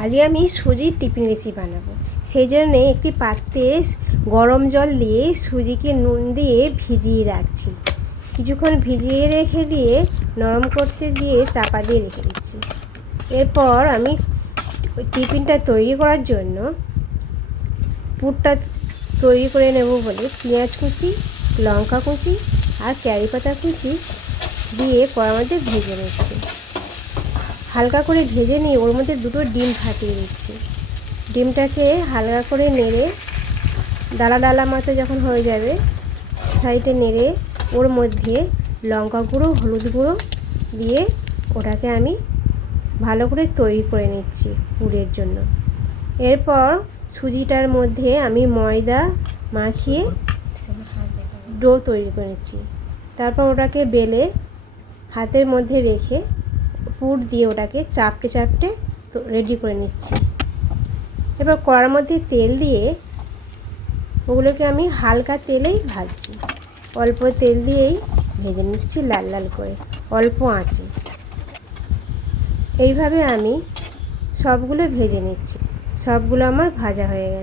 আজকে আমি সুজির টিফিন রেসিপি বানাবো। সেই জন্যে একটি পাত্রে গরম জল দিয়ে সুজিকে নুন দিয়ে ভিজিয়ে রাখছি। কিছুক্ষণ ভিজিয়ে রেখে দিয়ে নরম করতে দিয়ে চাপা দিয়ে রেখে দিচ্ছি। এরপর আমি টিফিনটা তৈরি করার জন্য পুরটা তৈরি করে নেব বলে পেঁয়াজ কুচি, লঙ্কা কুচি আর কারি পাতা কুচি দিয়ে কড়ার মধ্যে ভেজে নিচ্ছি। হালকা করে ভেজে নিয়ে ওর মধ্যে দুটো ডিম ফাটিয়ে দিচ্ছি। ডিমটাকে হালকা করে নেড়ে ডালা ডালা মতো যখন হয়ে যাবে সাইডে নেড়ে ওর মধ্যে লঙ্কা গুঁড়ো, হলুদ গুঁড়ো দিয়ে ওটাকে আমি ভালো করে তৈরি করে নিচ্ছি পুরের জন্য। এরপর সুজিটার মধ্যে আমি ময়দা মাখিয়ে ডো তৈরি করে নিচ্ছি। তারপর ওটাকে বেলে হাতের মধ্যে রেখে পুর দিয়ে ওটাকে চাপটে চাপটে রেডি করে নিচ্ছি। এবার কড়ার মধ্যে তেল দিয়ে ওগুলোকে আমি হালকা তেলেই ভাজছি। অল্প তেল দিয়েই ভেজে নিচ্ছি লাল লাল করে, অল্প আঁচে। এইভাবে আমি সবগুলো ভেজে নিচ্ছি। সবগুলো আমার ভাজা হয়ে গেছে।